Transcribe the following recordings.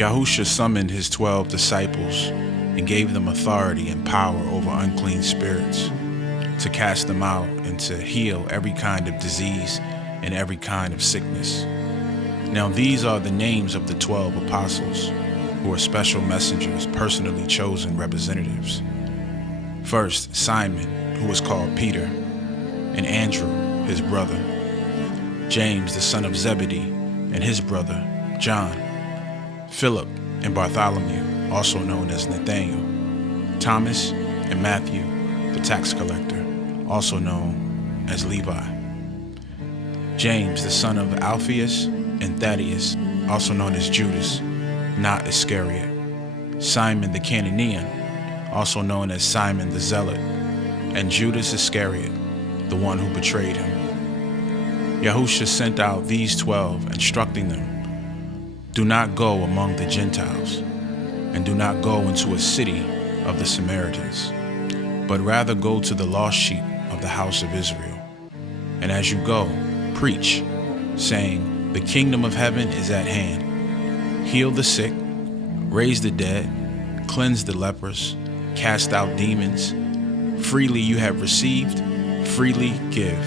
Yahusha summoned his 12 disciples and gave them authority and power over unclean spirits, to cast them out and to heal every kind of disease and every kind of sickness. Now these are the names of the 12 apostles, who are special messengers, personally chosen representatives. First, Simon, who was called Peter, and Andrew, his brother, James, the son of Zebedee, and his brother, John, Philip and Bartholomew, also known as Nathanael, Thomas and Matthew, the tax collector, also known as Levi, James, the son of Alphaeus, and Thaddeus, also known as Judas, not Iscariot, Simon the Cananean, also known as Simon the Zealot, and Judas Iscariot, the one who betrayed him. Yahusha sent out these 12, instructing them, "Do not go among the Gentiles, and do not go into a city of the Samaritans, but rather go to the lost sheep of the house of Israel. And as you go, preach, saying, the kingdom of heaven is at hand. Heal the sick, raise the dead, cleanse the lepers, cast out demons. Freely you have received, freely give.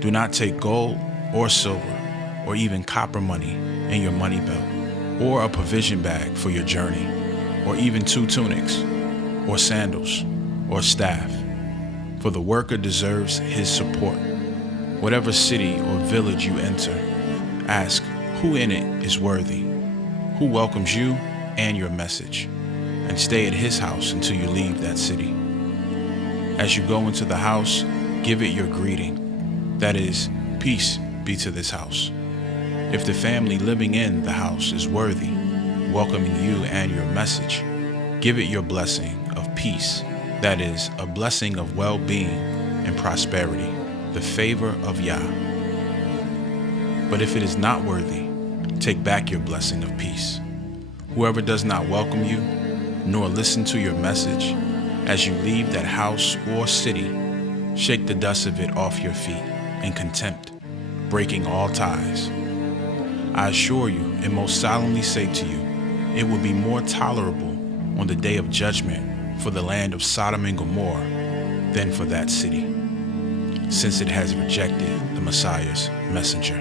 Do not take gold or silver or even copper money in your money belt, or a provision bag for your journey, or even 2 tunics, or sandals, or staff, for the worker deserves his support. Whatever city or village you enter, ask who in it is worthy, who welcomes you and your message, and stay at his house until you leave that city. As you go into the house, give it your greeting, that is, peace be to this house. If the family living in the house is worthy, welcoming you and your message, give it your blessing of peace, that is, a blessing of well-being and prosperity, the favor of Yah. But if it is not worthy, take back your blessing of peace. Whoever does not welcome you, nor listen to your message, as you leave that house or city, shake the dust of it off your feet in contempt, breaking all ties. I assure you and most solemnly say to you, it will be more tolerable on the day of judgment for the land of Sodom and Gomorrah than for that city, since it has rejected the Messiah's messenger.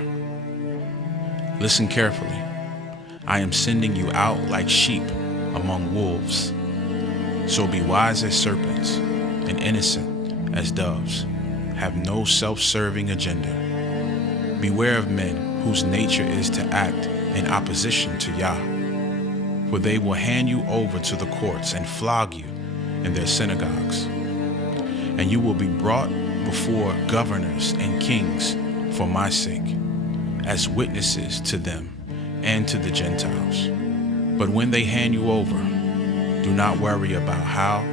Listen carefully. I am sending you out like sheep among wolves. So be wise as serpents and innocent as doves. Have no self-serving agenda. Beware of men whose nature is to act in opposition to Yah, for they will hand you over to the courts and flog you in their synagogues. And you will be brought before governors and kings for my sake, as witnesses to them and to the Gentiles. But when they hand you over, do not worry about how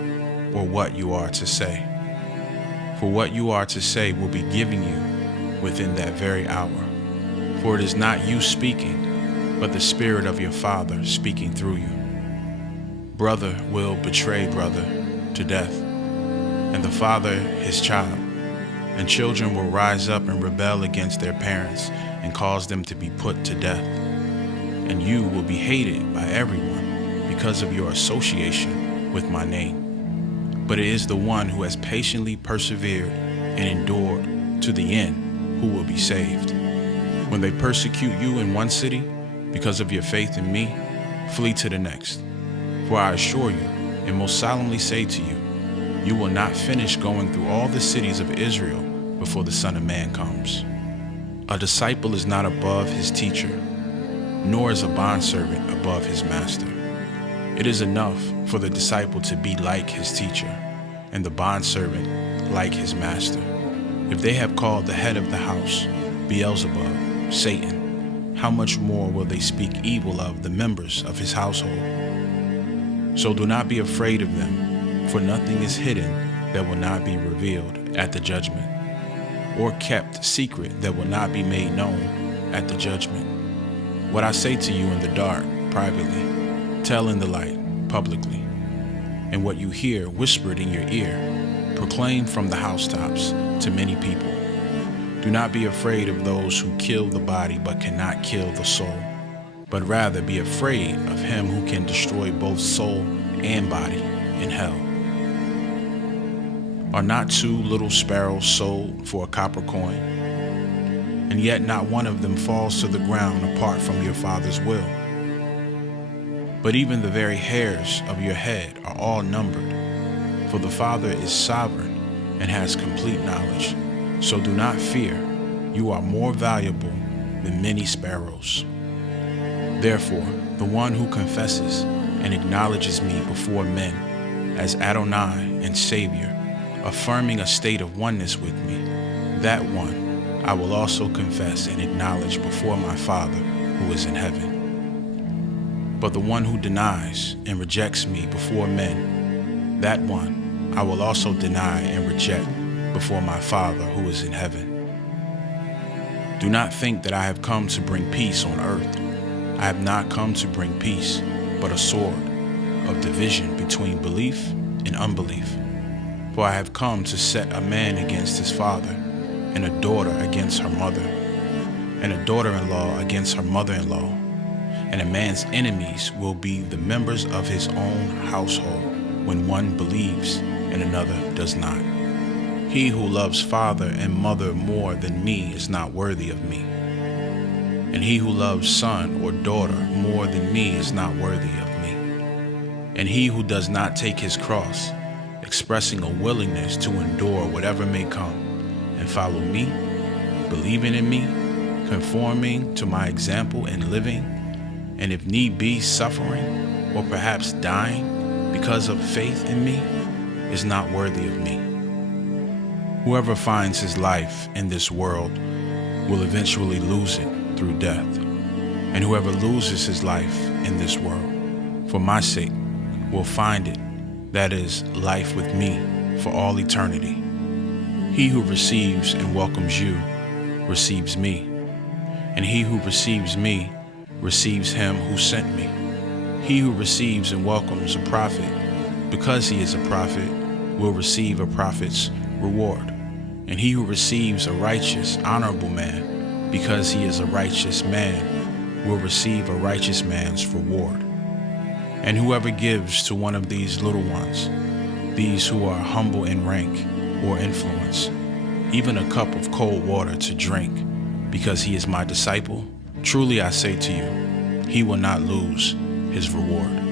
or what you are to say, for what you are to say will be given you within that very hour. For it is not you speaking, but the Spirit of your Father speaking through you. Brother will betray brother to death, and the father his child, and children will rise up and rebel against their parents and cause them to be put to death. And you will be hated by everyone because of your association with my name. But it is the one who has patiently persevered and endured to the end who will be saved. When they persecute you in one city because of your faith in me, flee to the next. For I assure you, and most solemnly say to you, you will not finish going through all the cities of Israel before the Son of Man comes. A disciple is not above his teacher, nor is a bondservant above his master. It is enough for the disciple to be like his teacher, and the bondservant like his master. If they have called the head of the house Beelzebub, Satan, how much more will they speak evil of the members of his household? So do not be afraid of them, for nothing is hidden that will not be revealed at the judgment, or kept secret that will not be made known at the judgment. What I say to you in the dark, privately, tell in the light, publicly. And what you hear whispered in your ear, proclaim from the housetops to many people. Do not be afraid of those who kill the body but cannot kill the soul. but rather be afraid of him who can destroy both soul and body in hell. Are not 2 little sparrows sold for a copper coin? And yet not one of them falls to the ground apart from your Father's will. But even the very hairs of your head are all numbered. For the Father is sovereign and has complete knowledge. So do not fear, you are more valuable than many sparrows. Therefore, the one who confesses and acknowledges me before men as Adonai and Savior, affirming a state of oneness with me, that one I will also confess and acknowledge before my Father who is in heaven. But the one who denies and rejects me before men, that one I will also deny and reject before my Father who is in heaven. Do not think that I have come to bring peace on earth. I have not come to bring peace, but a sword of division between belief and unbelief. For I have come to set a man against his father, and a daughter against her mother, and a daughter-in-law against her mother-in-law. And a man's enemies will be the members of his own household when one believes and another does not. He who loves father and mother more than me is not worthy of me. And he who loves son or daughter more than me is not worthy of me. And he who does not take his cross, expressing a willingness to endure whatever may come, and follow me, believing in me, conforming to my example in living, and if need be suffering, or perhaps dying because of faith in me, is not worthy of me. Whoever finds his life in this world will eventually lose it through death. And whoever loses his life in this world, for my sake, will find it, that is, life with me for all eternity. He who receives and welcomes you receives me, and he who receives me receives him who sent me. He who receives and welcomes a prophet, because he is a prophet, will receive a prophet's reward. And he who receives a righteous, honorable man, because he is a righteous man, will receive a righteous man's reward. And whoever gives to one of these little ones, these who are humble in rank or influence, even a cup of cold water to drink, because he is my disciple, truly I say to you, he will not lose his reward.